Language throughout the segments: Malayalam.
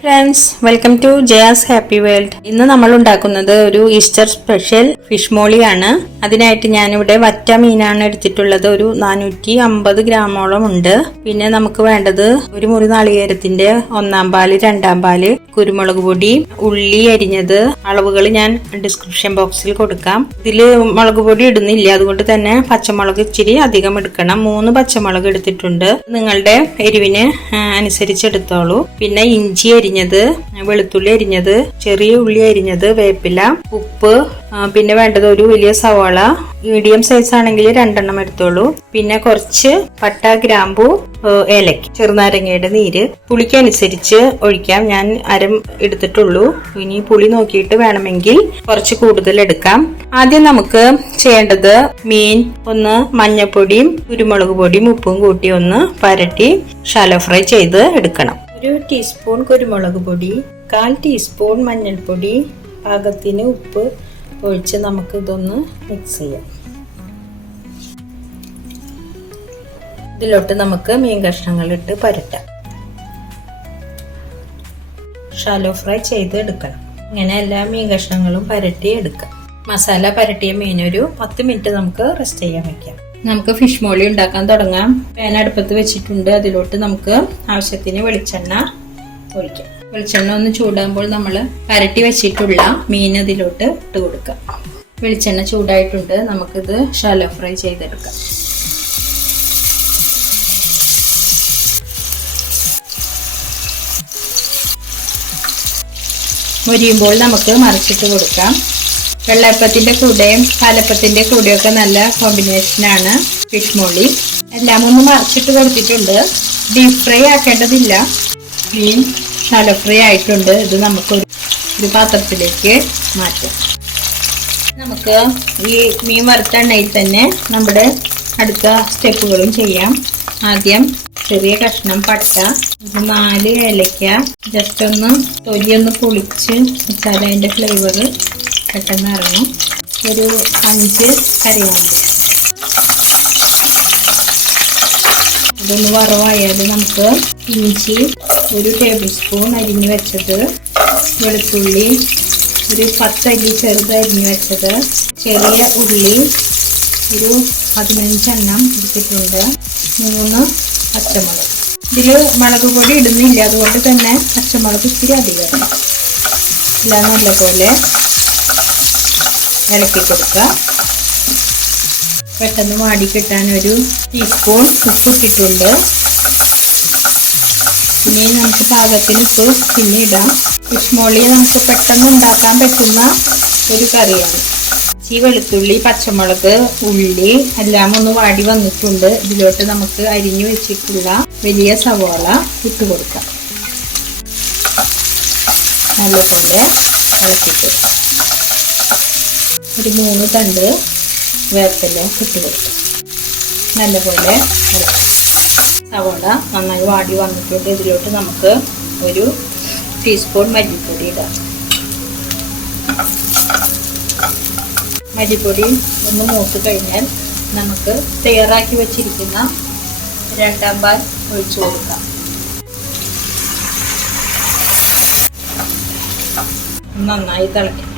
Friends welcome to Jaya's happy world ഇന്ന് നമ്മൾ ഉണ്ടാക്കുന്നത് ഒരു ഈസ്റ്റർ സ്പെഷ്യൽ ഫിഷ് മോളിയാണ്. അതിനായിട്ട് ഞാനിവിടെ വറ്റ മീനാണ് എടുത്തിട്ടുള്ളത്. ഒരു നാനൂറ്റി അമ്പത് ഗ്രാമോളം ഉണ്ട്. പിന്നെ നമുക്ക് വേണ്ടത് ഒരു മുറി നാളികേരത്തിന്റെ ഒന്നാം പാൽ രണ്ടാം പാൽ കുരുമുളക് പൊടി ഉള്ളി അരിഞ്ഞത്. അളവുകൾ ഞാൻ ഡിസ്ക്രിപ്ഷൻ ബോക്സിൽ കൊടുക്കാം. ഇതിൽ മുളക് പൊടി ഇടുന്നില്ല. അതുകൊണ്ട് തന്നെ പച്ചമുളക് ഇച്ചിരി അധികം എടുക്കണം. മൂന്ന് പച്ചമുളക് എടുത്തിട്ടുണ്ട്. നിങ്ങളുടെ എരിവിന് അനുസരിച്ച് എടുത്തോളൂ. പിന്നെ ഇഞ്ചി അരിഞ്ഞത് വെളുത്തുള്ളി അരിഞ്ഞത് ചെറിയ ഉള്ളി അരിഞ്ഞത് വേപ്പില ഉപ്പ് പിന്നെ വേണ്ടത് ഒരു വലിയ സവാള. മീഡിയം സൈസ് ആണെങ്കിൽ രണ്ടെണ്ണം എടുത്തോളൂ. പിന്നെ കുറച്ച് പട്ട ഗ്രാമ്പു ഏലക്ക ചെറുനാരങ്ങയുടെ നീര്. പുളിക്കനുസരിച്ച് ഒഴിക്കാം. ഞാൻ അരം എടുത്തിട്ടുള്ളൂ. ഇനി പുളി നോക്കിയിട്ട് വേണമെങ്കിൽ കുറച്ച് കൂടുതൽ എടുക്കാം. ആദ്യം നമുക്ക് ചെയ്യേണ്ടത് മീൻ ഒന്ന് മഞ്ഞപ്പൊടിയും കുരുമുളക് പൊടിയും ഉപ്പും കൂട്ടി ഒന്ന് പരട്ടി ഷാലോ ഫ്രൈ ചെയ്ത് എടുക്കണം. ഒരു ടീസ്പൂൺ കുരുമുളക് പൊടി കാൽ ടീസ്പൂൺ മഞ്ഞൾപ്പൊടി പാകത്തിന് ഉപ്പ് ഒഴിച്ച് നമുക്ക് ഇതൊന്ന് മിക്സ് ചെയ്യാം. ഇതിലോട്ട് നമുക്ക് മീൻ കഷ്ണങ്ങൾ ഇട്ട് പരട്ടാം ഷാലോ ഫ്രൈ ചെയ്ത് എടുക്കണം. ഇങ്ങനെ എല്ലാ മീൻ കഷ്ണങ്ങളും പരട്ടി എടുക്കാം. മസാല പരട്ടിയ മീൻ ഒരു പത്ത് മിനിറ്റ് നമുക്ക് റെസ്റ്റ് ചെയ്യാൻ വെക്കാം. നമുക്ക് ഫിഷ് മോളി ഉണ്ടാക്കാൻ തുടങ്ങാം. പാൻ അടുപ്പത്ത് വെച്ചിട്ടുണ്ട്. അതിലോട്ട് നമുക്ക് ആവശ്യത്തിന് വെളിച്ചെണ്ണ ഒഴിക്കാം. വെളിച്ചെണ്ണ ഒന്ന് ചൂടാകുമ്പോൾ നമ്മൾ പരട്ടി വെച്ചിട്ടുള്ള മീൻ അതിലോട്ട് ഇട്ട് കൊടുക്കാം. വെളിച്ചെണ്ണ ചൂടായിട്ടുണ്ട്. നമുക്കിത് ഷാലോ ഫ്രൈ ചെയ്തെടുക്കാം. മൊരിയുമ്പോൾ നമുക്ക് മറിച്ചിട്ട് കൊടുക്കാം. വെള്ളയപ്പത്തിന്റെ കൂടെയും പാലപ്പത്തിന്റെ കൂടെയൊക്കെ നല്ല കോമ്പിനേഷൻ ആണ്. ഫിഷ് മോളി എല്ലാം ഒന്ന് മറിച്ചിട്ട് കൊടുത്തിട്ടുണ്ട്. ഡീപ് ഫ്രൈ ആക്കേണ്ടതില്ല. മീൻ ഷാലോ ഫ്രൈ ആയിട്ടുണ്ട്. ഇത് നമുക്ക് ഒരു- പാത്രത്തിലേക്ക് മാറ്റാം. നമുക്ക് ഈ മീൻ വറുത്ത എണ്ണയിൽ തന്നെ നമ്മുടെ അടുത്ത സ്റ്റെപ്പുകളും ചെയ്യാം. ആദ്യം ചെറിയ കഷ്ണം പട്ട ഇത് നാല് ഏലക്ക ജസ്റ്റ് ഒന്ന് തൊലിയൊന്ന് പൊളിച്ച് വെച്ചാൽ അതിന്റെ ഫ്ലേവർ പെട്ടെന്ന് ഇറങ്ങും ഒരു അഞ്ച് കറിവേപ്പില. അതൊന്ന് വറവായാൽ നമുക്ക് ഇഞ്ചി ഒരു ടേബിൾ സ്പൂൺ അരിഞ്ഞ് വെച്ചത് വെളുത്തുള്ളി ഒരു പത്തല്ലി ചെറുത് അരിഞ്ഞ് വെച്ചത് ചെറിയ ഉള്ളി ഒരു പതിനഞ്ചെണ്ണം എടുത്തിട്ടുണ്ട് മൂന്ന് പച്ചമുളക്. ഇതിൽ മുളക് പൊടി ഇടുന്നില്ല അതുകൊണ്ട് തന്നെ പച്ചമുളക് ഇത്തിരി അധികം. എല്ലാം നല്ലപോലെ ഇളക്കി കൊടുക്കുക. പെട്ടെന്ന് വാടി കിട്ടാൻ ഒരു ടീസ്പൂൺ ഉപ്പ് ഇട്ടിട്ടുണ്ട്. ഇനി നമുക്ക് പാകത്തിന് ഉപ്പ് പിന്നെ ഇടാം. ഫിഷ് മോളി നമുക്ക് പെട്ടെന്ന് ഉണ്ടാക്കാൻ പറ്റുന്ന ഒരു കറിയാണ്. ഈ വെളുത്തുള്ളി പച്ചമുളക് ഉള്ളി എല്ലാം ഒന്ന് വാടി വന്നിട്ടുണ്ട്. ഇതിലോട്ട് നമുക്ക് അരിഞ്ഞു വെച്ചിട്ടുള്ള വലിയ സവോള ഇട്ട് കൊടുക്കാം. നല്ലപോലെ ഇളക്കിട്ട് ഒരു മൂന്ന് തണ്ട് വേപ്പില ഇട്ട് കൊടുക്കും നല്ലപോലെ സവോള നന്നായി വാടി വന്നിട്ടുണ്ട്. ഇതിലോട്ട് നമുക്ക് ഒരു ടീസ്പൂൺ മല്ലിപ്പൊടി ഇടാം. മല്ലിപ്പൊടി ഒന്ന് മൂത്ത് കഴിഞ്ഞാൽ നമുക്ക് തയ്യാറാക്കി വെച്ചിരിക്കുന്ന രണ്ടാം പാൽ ഒഴിച്ചു കൊടുക്കാം. നന്നായി തിളയ്ക്കും.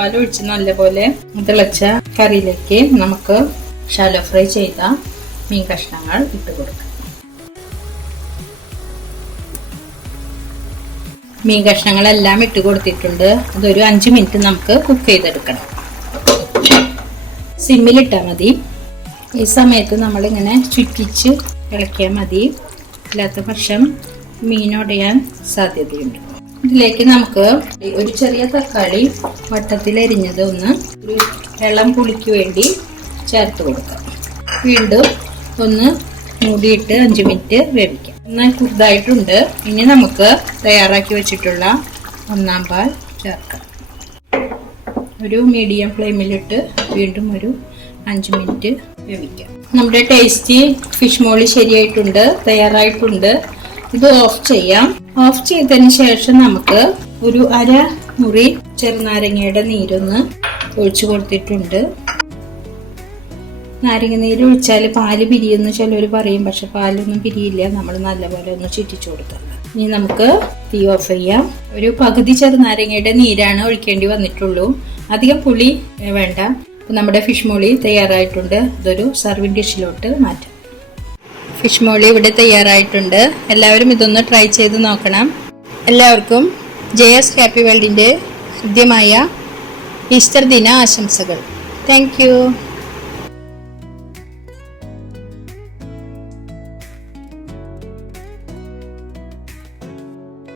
പാൽ ഒഴിച്ച് നല്ലപോലെ തിളച്ച കറിയിലേക്ക് നമുക്ക് ഷാലോ ഫ്രൈ ചെയ്ത മീൻ കഷ്ണങ്ങൾ ഇട്ട് കൊടുക്കാം. മീൻ കഷ്ണങ്ങളെല്ലാം ഇട്ട് കൊടുത്തിട്ടുണ്ട്. അതൊരു അഞ്ച് മിനിറ്റ് നമുക്ക് കുക്ക് ചെയ്തെടുക്കണം. സിമ്മിലിട്ടാൽ മതി. ഈ സമയത്ത് നമ്മളിങ്ങനെ ചുറ്റിച്ച് ഇളക്കിയാൽ മതി. അല്ലാത്ത പക്ഷം മീനോടയാൻ സാധ്യതയുണ്ട്. ഇതിലേക്ക് നമുക്ക് ഒരു ചെറിയ തക്കാളി വട്ടത്തിൽ എരിഞ്ഞത് ഒന്ന് ഒരു ഇളം പുളിക്ക് വേണ്ടി ചേർത്ത് കൊടുക്കാം. വീണ്ടും ഒന്ന് മൂടിയിട്ട് അഞ്ച് മിനിറ്റ് വേവിക്കാം. എന്നാൽ കുറുതായിട്ടുണ്ട്. ഇനി നമുക്ക് തയ്യാറാക്കി വെച്ചിട്ടുള്ള ഒന്നാം പാൽ ചേർക്കാം. ഒരു മീഡിയം ഫ്ലെയിമിലിട്ട് വീണ്ടും ഒരു അഞ്ച് മിനിറ്റ് വേവിക്കാം. നമ്മുടെ ടേസ്റ്റി ഫിഷ് മോളി ശരിയായിട്ടുണ്ട് തയ്യാറായിട്ടുണ്ട്. ഇത് ഓഫ് ചെയ്യാം. ഓഫ് ചെയ്തതിന് ശേഷം നമുക്ക് ഒരു അര മുറി ചെറുനാരങ്ങയുടെ നീരൊന്ന് ഒഴിച്ചു കൊടുത്തിട്ടുണ്ട്. നാരങ്ങ നീര് ഒഴിച്ചാൽ പാൽ പിരിയെന്ന് ചിലർ പറയും പക്ഷെ പാലൊന്നും പിരിയില്ല. നമ്മൾ നല്ലപോലെ ഒന്ന് ചുറ്റിച്ചു കൊടുക്കാം. ഇനി നമുക്ക് തീ ഓഫ് ചെയ്യാം. ഒരു പകുതി ചെറുനാരങ്ങയുടെ നീരാണ് ഒഴിക്കേണ്ടി വന്നിട്ടുള്ളൂ. അധികം പുളി വേണ്ട. നമ്മുടെ ഫിഷ് മോളി തയ്യാറായിട്ടുണ്ട്. അതൊരു സർവിങ് ഡിഷിലോട്ട് മാറ്റാം. ഫിഷ് മോളി ഇവിടെ തയ്യാറായിട്ടുണ്ട്. എല്ലാവരും ഇതൊന്ന് ട്രൈ ചെയ്ത് നോക്കണം. എല്ലാവർക്കും ജെ എസ് ഹാപ്പി വേൾഡിന്റെ ഹൃദ്യമായ ഈസ്റ്റർ ദിന ആശംസകൾ താങ്ക്